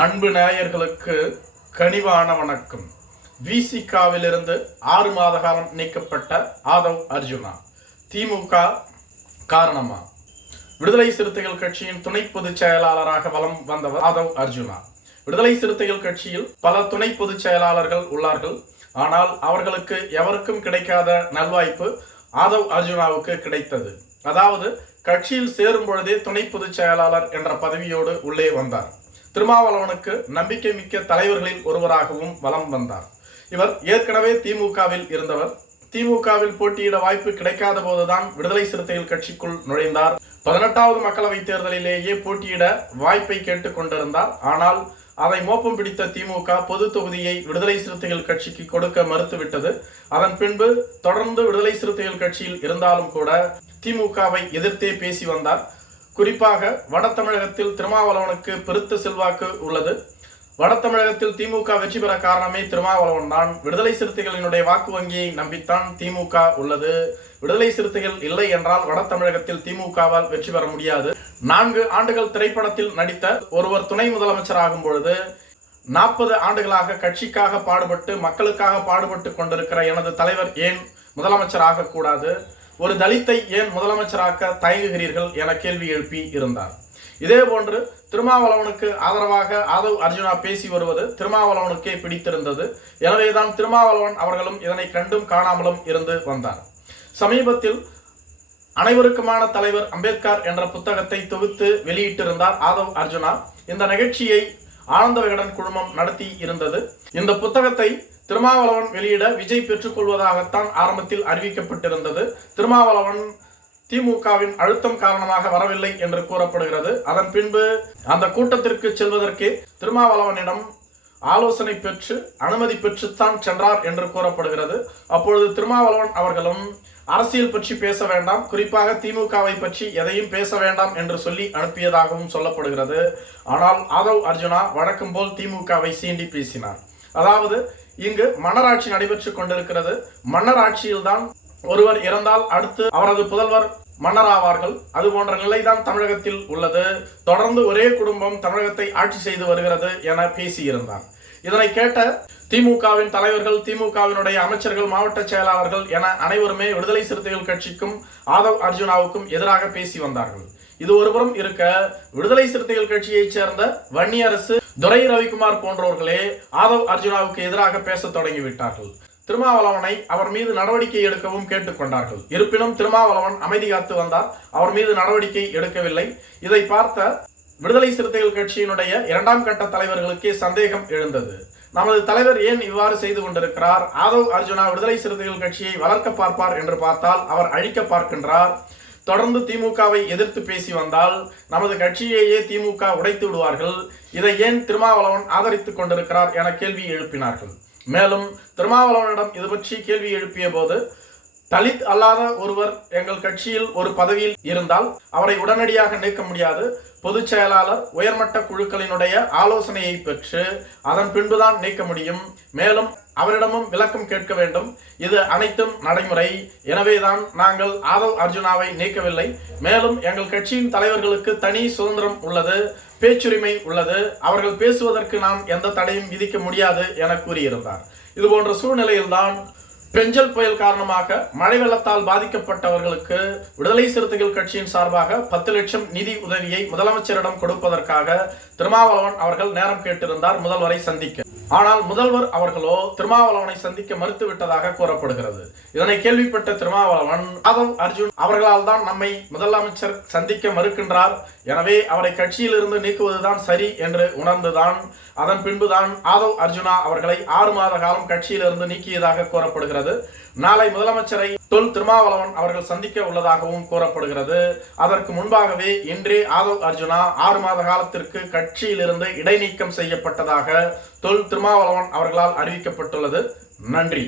அன்பு நேயர்களுக்கு கனிவான வணக்கம். விசிகாவிலிருந்து ஆறு மாத காலம் நீக்கப்பட்ட ஆதவ் அர்ஜுனா திமுக காரணமா? விடுதலை சிறுத்தைகள் கட்சியின் துணை பொதுச் செயலாளராக வலம் வந்தவர் ஆதவ் அர்ஜுனா. விடுதலை சிறுத்தைகள் கட்சியில் பல துணை பொதுச் செயலாளர்கள் உள்ளார்கள். ஆனால் அவர்களுக்கு எவருக்கும் கிடைக்காத நல்வாய்ப்பு ஆதவ் அர்ஜுனாவுக்கு கிடைத்தது. அதாவது கட்சியில் சேரும் பொழுதே துணை பொதுச் செயலாளர் என்ற பதவியோடு உள்ளே வந்தார். திருமாவளவனுக்கு நம்பிக்கை மிக்க தலைவர்களில் ஒருவராகவும் வலம் வந்தார். இவர் ஏற்கனவே திமுகவில் இருந்தவர். திமுகவில் போட்டியிட வாய்ப்பு கிடைக்காத போதுதான் விடுதலை சிறுத்தைகள் கட்சிக்குள் நுழைந்தார். பதினெட்டாவது மக்களவைத் தேர்தலிலேயே போட்டியிட வாய்ப்பை கேட்டுக் கொண்டிருந்தார். ஆனால் அதை மோப்பம் பிடித்த திமுக பொது தொகுதியை விடுதலை சிறுத்தைகள் கட்சிக்கு கொடுக்க மறுத்துவிட்டது. அதன் பின்பு தொடர்ந்து விடுதலை சிறுத்தைகள் கட்சியில் இருந்தாலும் கூட திமுகவை எதிர்த்தே பேசி வந்தார். குறிப்பாக வட தமிழகத்தில் திருமாவளவனுக்கு பெருத்த செல்வாக்கு உள்ளது. வட தமிழகத்தில் திமுக வெற்றி பெற காரணமே திருமாவளவன் தான். விடுதலை சிறுத்தைகளினுடைய வாக்கு வங்கியை நம்பித்தான் திமுக உள்ளது. விடுதலை சிறுத்தைகள் இல்லை என்றால் வட தமிழகத்தில் திமுகவால் வெற்றி பெற முடியாது. நான்கு ஆண்டுகள் திரைப்படத்தில் நடித்த ஒருவர் துணை முதலமைச்சர் ஆகும் பொழுது நாற்பது ஆண்டுகளாக கட்சிக்காக பாடுபட்டு மக்களுக்காக பாடுபட்டு கொண்டிருக்கிற எனது தலைவர் ஏன் முதலமைச்சர் ஆகக்கூடாது? ஒரு தலித்தை ஏன் முதலமைச்சராக்க தயங்குகிறீர்கள் என கேள்வி எழுப்பி இருந்தார். இதே போன்று திருமாவளவனுக்கு ஆதரவாக ஆதவ் அர்ஜுனா பேசி வருவது திருமாவளவனுக்கே பிடித்திருந்தது. எனவேதான் திருமாவளவன் அவர்களும் இதனை கண்டும் காணாமலும் இருந்து வந்தார். சமீபத்தில் அனைவருக்குமான தலைவர் அம்பேத்கர் என்ற புத்தகத்தை தொகுத்து வெளியிட்டிருந்தார் ஆதவ் அர்ஜுனா. இந்த நிகழ்ச்சியை ஆனந்த விகடன் குழுமம் நடத்தி இருந்தது. இந்த புத்தகத்தை திருமாவளவன் வெளியிட விஜய் பெற்றுக்கொள்வதாகத்தான் ஆரம்பத்தில் அறிவிக்கப்பட்டிருந்தது. திருமாவளவன் திமுகவின் அழுத்தம் காரணமாக வரவில்லை என்று கூறப்படுகிறது. அதன் பின்பு அந்த கூட்டத்திற்கு செல்வதற்கு திருமாவளவனிடம் ஆலோசனை பெற்று அனுமதி பெற்றுத்தான் சென்றார் என்று கூறப்படுகிறது. அப்பொழுது திருமாவளவன் அவர்களும் அரசியல் பற்றி பேச வேண்டாம். குறிப்பாக திமுகவை பற்றி எதையும் பேச வேண்டாம் என்று சொல்லி அனுப்பியதாகவும் சொல்லப்படுகிறது. ஆனால் ஆதவ் அர்ஜுனா வழக்கம் போல் திமுகவை சீண்டி பேசினார். அதாவது இங்கு மன்னராட்சி நடைபெற்றுக் கொண்டிருக்கிறது. மன்னராட்சியில்தான் ஒருவர் இறந்தால் அடுத்து அவரது புதல்வர் மன்னராவார்கள். அது போன்ற நிலைதான் தமிழகத்தில் உள்ளது. தொடர்ந்து ஒரே குடும்பம் தமிழகத்தை ஆட்சி செய்து வருகிறது என பேசியிருந்தார். இதனை கேட்ட திமுகவின் தலைவர்கள் திமுகவினுடைய அமைச்சர்கள் மாவட்ட செயலாளர்கள் என அனைவருமே விடுதலை சிறுத்தைகள் கட்சிக்கும் ஆதவ் அர்ஜுனாவுக்கும் எதிராக பேசி வந்தார்கள். இது ஒருபுறம் இருக்க விடுதலை சிறுத்தைகள் கட்சியைச் சேர்ந்த வன்னியரசு துரை ரவிக்குமார் போன்றவர்களே ஆதவ் அர்ஜுனாவுக்கு எதிராக பேசத் தொடங்கிவிட்டார்கள். திருமாவளவனை அவர் மீது நடவடிக்கை எடுக்கவும் கேட்டுக்கொண்டார்கள் இருப்பினும் திருமாவளவன் அமைதி காத்து வந்தார். அவர் மீது நடவடிக்கை எடுக்கவில்லை. இதை பார்த்த விடுதலை சிறுத்தைகள் கட்சியினுடைய இரண்டாம் கட்ட தலைவர்களுக்கே சந்தேகம் எழுந்தது. நமது தலைவர் ஏன் இவ்வாறு செய்து கொண்டிருக்கிறார்? ஆதவ் அர்ஜுனா விடுதலை சிறுத்தைகள் கட்சியை வளர்க்க பார்ப்பார் என்று பார்த்தால் அவர் அழிக்க பார்க்கின்றார். தொடர்ந்து திமுகவை எதிர்த்து பேசி வந்தால் நமது கட்சியையே திமுக உடைத்து விடுவார்கள். இதை ஏன் திருமாவளவன் ஆதரித்துக் கொண்டிருக்கிறார் என கேள்வி எழுப்பினார்கள். மேலும் திருமாவளவனிடம் இது பற்றி கேள்வி எழுப்பிய போது தலித் அல்லாத ஒருவர் எங்கள் கட்சியில் ஒரு பதவியில் இருந்தால் அவரை உடனடியாக நீக்க முடியாது. பொதுச் செயலாளர் உயர்மட்ட குழுக்களினுடைய ஆலோசனையை பெற்று அதன் பின்புதான் நீக்க முடியும். மேலும் அவரிடமும் விளக்கம் கேட்க வேண்டும். இது அனைத்தும் நடைமுறை. எனவேதான் நாங்கள் ஆதவ் அர்ஜுனாவை நீக்கவில்லை. மேலும் எங்கள் கட்சியின் தலைவர்களுக்கு தனி சுதந்திரம் உள்ளது பேச்சுரிமை உள்ளது. அவர்கள் பேசுவதற்கு நாம் எந்த தடையும் விதிக்க முடியாது என கூறியிருந்தார். இது போன்ற சூழ்நிலையில்தான் பெஞ்சல் புயல் காரணமாக மழை வெள்ளத்தால் பாதிக்கப்பட்டவர்களுக்கு விடுதலை சிறுத்தைகள் கட்சியின் சார்பாக பத்து லட்சம் நிதி உதவியை முதலமைச்சரிடம் கொடுப்பதற்காக திருமாவளவன் அவர்கள் நேரம் கேட்டிருந்தார். முதல்வரை சந்திக்க. ஆனால் முதல்வர் அவர்களோ திருமாவளவனை சந்திக்க மறுத்து விட்டதாக கூறப்படுகிறது. இதனை கேள்விப்பட்ட திருமாவளவன் ஆதவ் அர்ஜுன் அவர்களால் தான் நம்மை முதலமைச்சர் சந்திக்க மறுக்கின்றார். எனவே அவரை கட்சியிலிருந்து நீக்குவதுதான் சரி என்று உணர்ந்துதான் அதன் பின்புதான் ஆதவ் அர்ஜுனா அவர்களை ஆறு மாத காலம் கட்சியிலிருந்து நீக்கியதாக கூறப்படுகிறது. நாளை முதலமைச்சரை தொல் திருமாவளவன் அவர்கள் சந்திக்க உள்ளதாகவும் கூறப்படுகிறது. அதற்கு முன்பாகவே இன்றே ஆதவ் அர்ஜுனா ஆறு மாத காலத்திற்கு கட்சியிலிருந்து இடைநீக்கம் செய்யப்பட்டதாக தொல் திருமாவளவன் அவர்களால் அறிவிக்கப்பட்டுள்ளது. நன்றி.